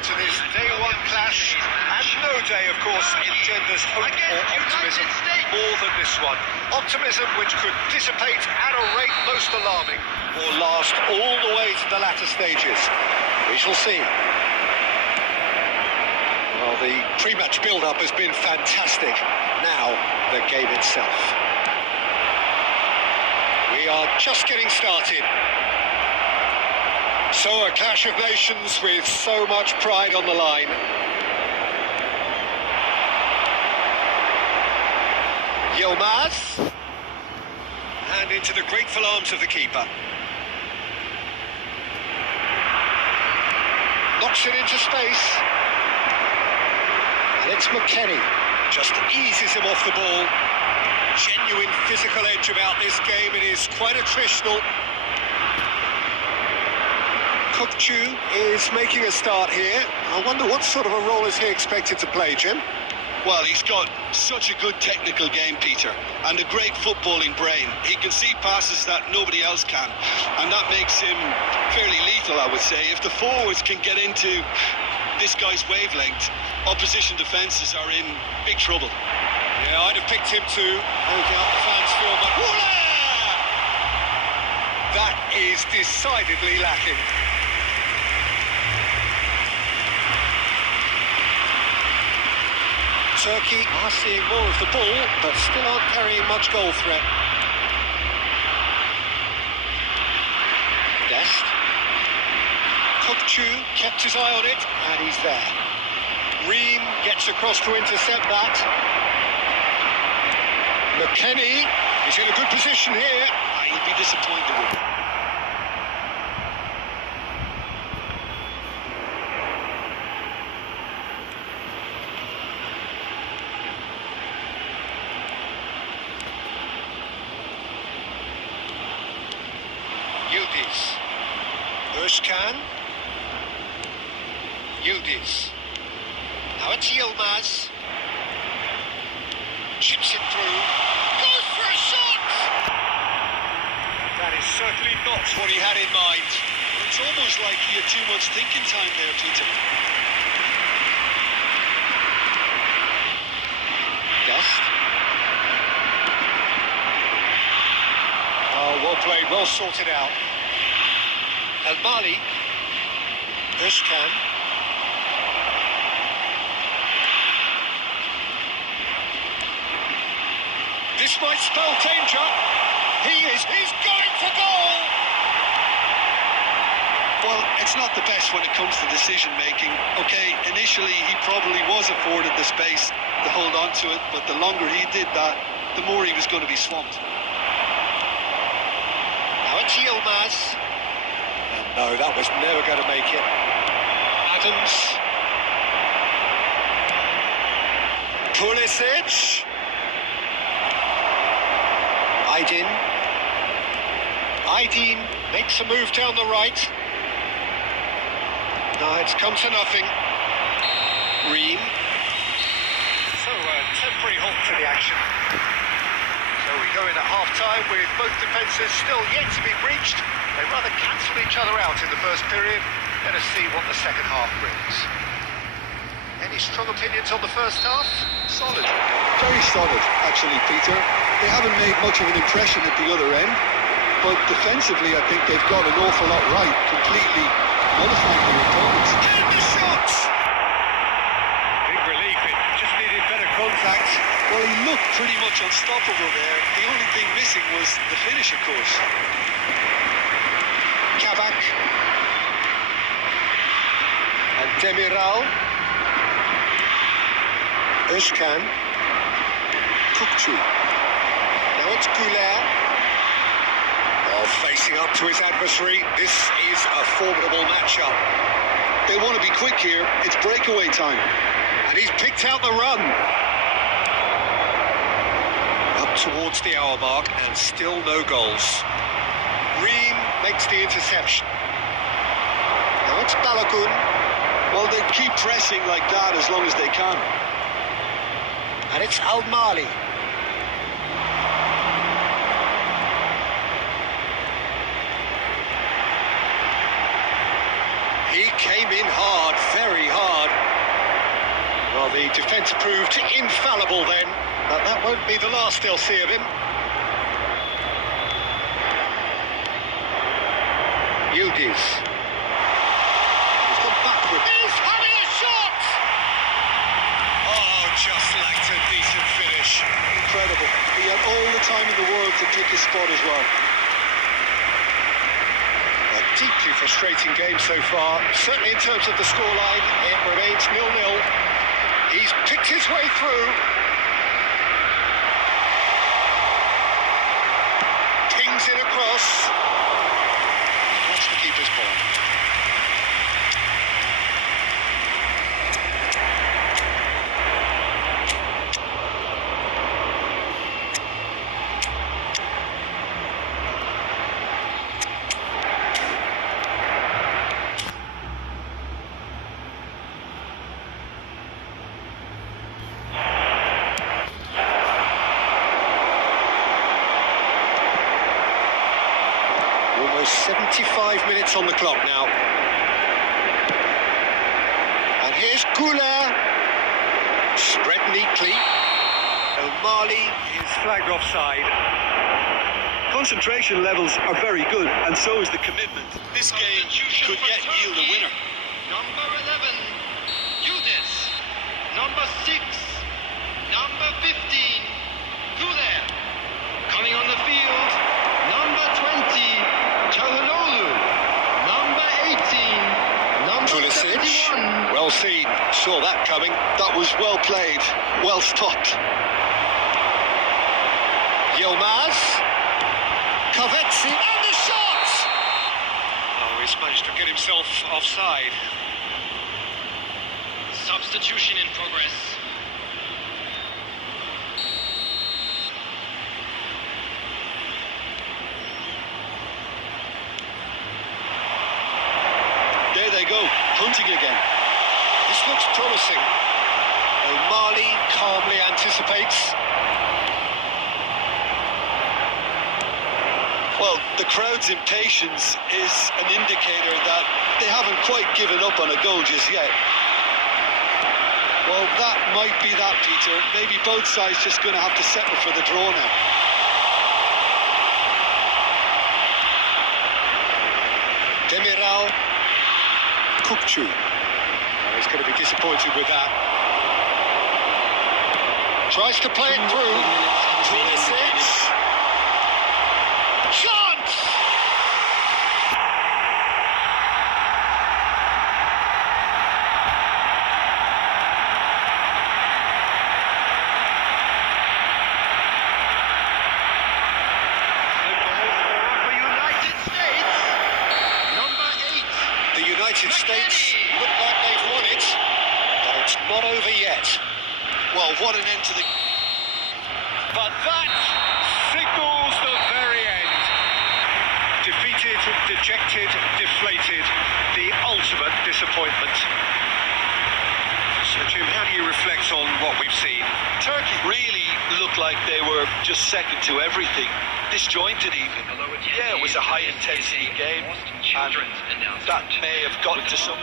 to this day one clash, and no day, of course, engenders hope or optimism more than this one. Optimism which could dissipate at a rate most alarming, or last all the way to the latter stages. We shall see. Well, the pre-match build-up has been fantastic. Now, the game itself. We are just getting started. So, a clash of nations with so much pride on the line. Yilmaz. And into the grateful arms of the keeper. Knocks it into space. And it's McKennie. Just eases him off the ball. Genuine physical edge about this game. It is quite attritional. Kokchu is making a start here. I wonder what sort of a role is he expected to play, Jim? Well, he's got such a good technical game, Peter, and a great footballing brain. He can see passes that nobody else can, and that makes him fairly lethal, I would say. If the forwards can get into this guy's wavelength, opposition defences are in big trouble. Yeah, I'd have picked him too. No doubt the fans feel much. That is decidedly lacking. Turkey are seeing more of the ball, but still aren't carrying much goal threat. Dest. Kokchu kept his eye on it, and he's there. Ream gets across to intercept that. McKennie is in a good position here. He'd be disappointed with it. Özkan. Yildiz. Now it's Yilmaz. Chips it through. Goes for a shot! That is certainly not what he had in mind. It's almost like he had too much thinking time there, Peter. Dest. Oh, well played, well sorted out. El-Mali. Özkan. This might spell danger. He's going for goal! Well, it's not the best when it comes to decision making. Okay, initially he probably was afforded the space to hold on to it, but the longer he did that, the more he was going to be swamped. Now it's Yilmaz. No, that was never going to make it. Adams. Pulisic. Aydin makes a move down the right. No, it's come to nothing. Ream. So, temporary halt to the action. So we go in at half-time with both defences still yet to be breached. They rather cancelled each other out in the first period. Let us see what the second half brings. Any strong opinions on the first half? Solid. Very solid, actually, Peter. They haven't made much of an impression at the other end, but defensively I think they've got an awful lot right, completely nullifying their opponents. And the shots! Big relief, it just needed better contact. Well, he looked pretty much unstoppable there. The only thing missing was the finish, of course. Kabak. And Demiral. Özkan. Kokchu. Now it's Güler. Oh, facing up to his adversary. This is a formidable matchup. They want to be quick here. It's breakaway time. And he's picked out the run. Up towards the hour mark and still no goals. Ream makes the interception. Now it's Balogun. Well, they keep pressing like that as long as they can. And it's El-Mali. He came in hard, very hard. The defence proved infallible then, but that won't be the last they'll see of him. Yildiz. He's gone backward. He's having a shot! Oh, just lacked a decent finish. Incredible. He had all the time in the world to pick his spot as well. A deeply frustrating game so far. Certainly in terms of the scoreline, it remains 0-0. He's picked his way through. Pings it across. That's the keeper's ball. Almost 75 minutes on the clock now. And here's Goulart. Spread neatly. O'Malley is flagged offside. Concentration levels are very good, and so is the commitment. This game could yet yield a winner. Number 11, Yildiz. Number 6, number 15, Goulart. Coming on the field, number 20, Çalhanoğlu. Number 18, number Pulisic. 71. Well seen. Saw that coming. That was well played, well stopped. Yilmaz. Kavetsi. And the shot! Oh, he's managed to get himself offside. Substitution in progress. There they go, punting again. This looks promising. O'Malley calmly anticipates. Well, the crowd's impatience is an indicator that they haven't quite given up on a goal just yet. Well, that might be that, Peter. Maybe both sides just going to have to settle for the draw now. Demiral. Kukçu. Oh, he's going to be disappointed with that. Tries to play it through. Pulisic. Chance! For United States, number 8. The United States look like they've won it, but it's not over yet. Well, what an end to the... But that signals the very end. Defeated, dejected, deflated. The ultimate disappointment. So, Jim, how do you reflect on what we've seen? Turkey really looked like they were just second to everything. Disjointed even. Yeah, it was a high-intensity game, and that may have gotten to some...